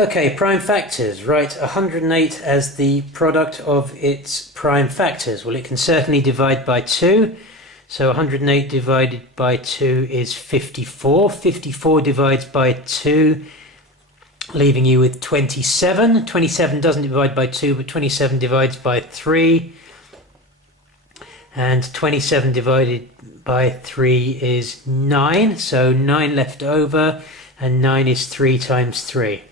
Okay, prime factors. Write 108 as the product of its prime factors. Well, it can certainly divide by 2. So 108 divided by 2 is 54. 54 divides by 2, leaving you with 27. 27 doesn't divide by 2, but 27 divides by 3. And 27 divided by 3 is 9. So 9 left over, and 9 is 3 times 3.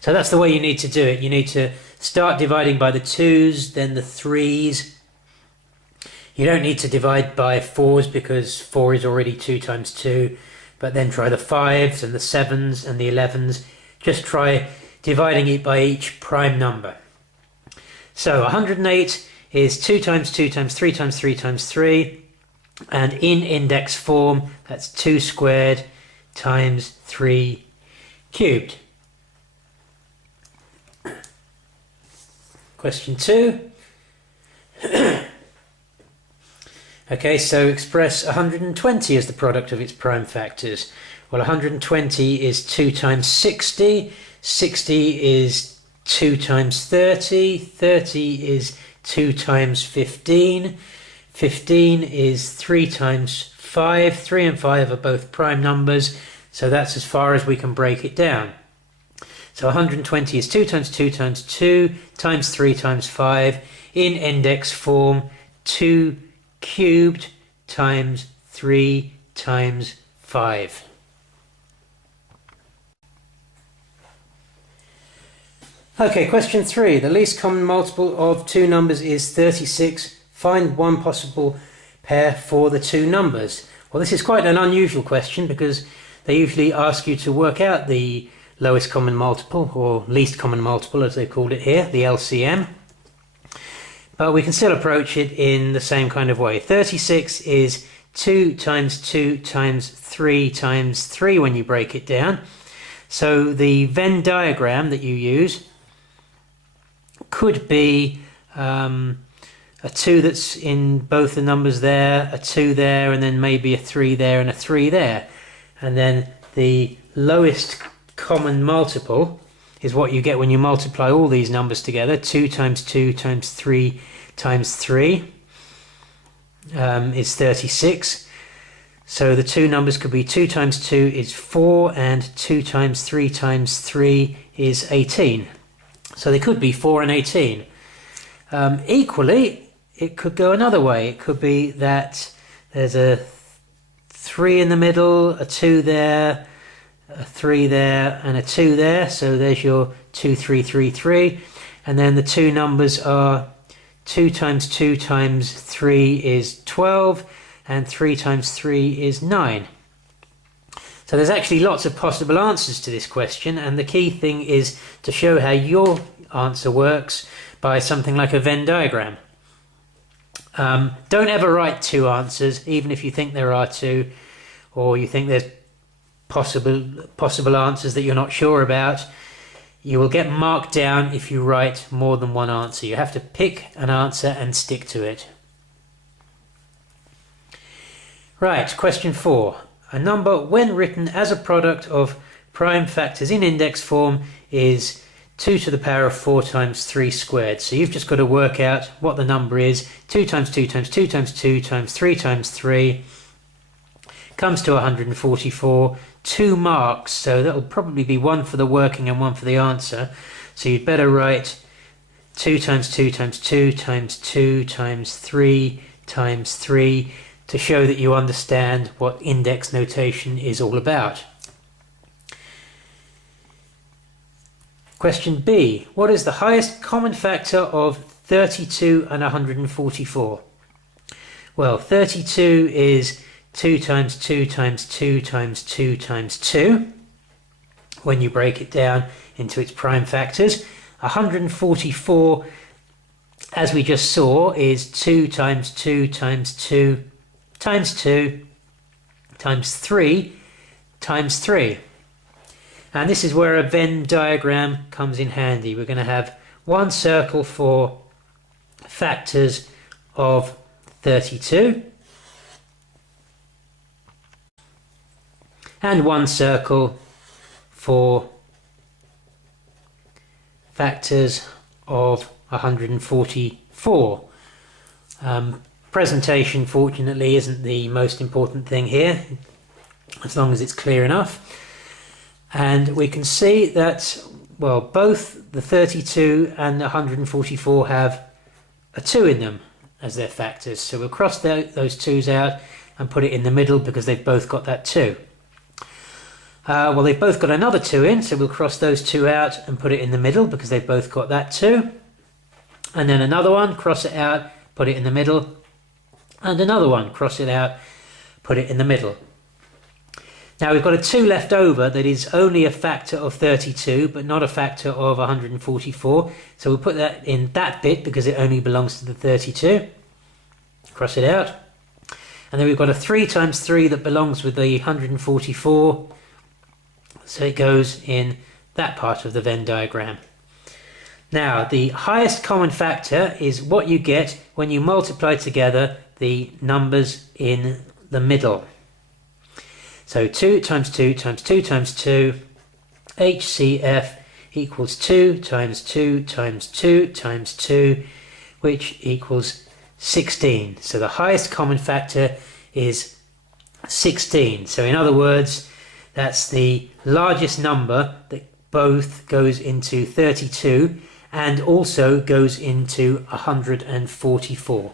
So that's the way you need to do it. You need to start dividing by the 2's, then the 3's. You don't need to divide by 4's because 4 is already 2 times 2. But then try the 5's and the 7's and the 11's. Just try dividing it by each prime number. So 108 is 2 times 2 times 3 times 3 times 3. And in index form, that's 2 squared times 3 cubed. Question 2. Okay, so express 120 as the product of its prime factors. Well, 120 is 2 times 60. 60 is 2 times 30. 30 is 2 times 15. 15 is 3 times 5. 3 and 5 are both prime numbers, so that's as far as we can break it down. So 120 is 2 times 2 times 2 times 3 times 5. In index form, 2 cubed times 3 times 5. Okay, question 3. The least common multiple of two numbers is 36. Find one possible pair for the two numbers. Well, this is quite an unusual question because they usually ask you to work out the lowest common multiple, or least common multiple as they called it here, the LCM. But we can still approach it in the same kind of way. 36 is 2 times 2 times 3 when you break it down. So the Venn diagram that you use could be a 2 that's in both the numbers there, a 2 there, and then maybe a 3 there and a 3 there. And then the lowest common multiple is what you get when you multiply all these numbers together. 2 times 2 times 3 times 3 is 36. So the two numbers could be 2 times 2 is 4 and 2 times 3 times 3 is 18. So they could be 4 and 18. Equally, it could go another way. It could be that there's a 3 in the middle, a 2 there, a 3 there, and a 2 there. So there's your 2, 3, 3, 3. And then the two numbers are 2 times 2 times 3 is 12, and 3 times 3 is 9. So there's actually lots of possible answers to this question, and the key thing is to show how your answer works by something like a Venn diagram. Don't ever write two answers, even if you think there are two, or you think there's possible answers that you're not sure about. You will get marked down if you write more than one answer. You have to pick an answer and stick to it. Right, question 4. A number, when written as a product of prime factors in index form, is 2 to the power of 4 times 3 squared. So you've just got to work out what the number is. 2 times 2 times 2 times 2 times 3 times 3 comes to 144. 2 marks, so that'll probably be one for the working and one for the answer. So you'd better write 2 times 2 times 2 times 2 times 3 times 3 to show that you understand what index notation is all about. Question B. What is the highest common factor of 32 and 144? Well, 32 is 2 times 2 times 2 times 2 times 2 when you break it down into its prime factors. 144, as we just saw, is 2 times 2 times 2 times 2 times 3 times 3. And this is where a Venn diagram comes in handy. We're going to have one circle for factors of 32 and one circle for factors of 144. Presentation, fortunately, isn't the most important thing here, as long as it's clear enough. And we can see that, well, both the 32 and the 144 have a 2 in them as their factors. So we'll cross those 2's out and put it in the middle because they've both got that 2. Well, they've both got another 2 in, so we'll cross those 2 out and put it in the middle because they've both got that 2. And then another one, cross it out, put it in the middle. And another one, cross it out, put it in the middle. Now we've got a 2 left over that is only a factor of 32, but not a factor of 144. So we'll put that in that bit because it only belongs to the 32. Cross it out. And then we've got a 3 times 3 that belongs with the 144. So it goes in that part of the Venn diagram. Now, the highest common factor is what you get when you multiply together the numbers in the middle. So 2 times 2 times 2 times 2, HCF equals 2 times 2 times 2 times 2, which equals 16. So the highest common factor is 16. So in other words, that's the largest number that both goes into 32 and also goes into 144.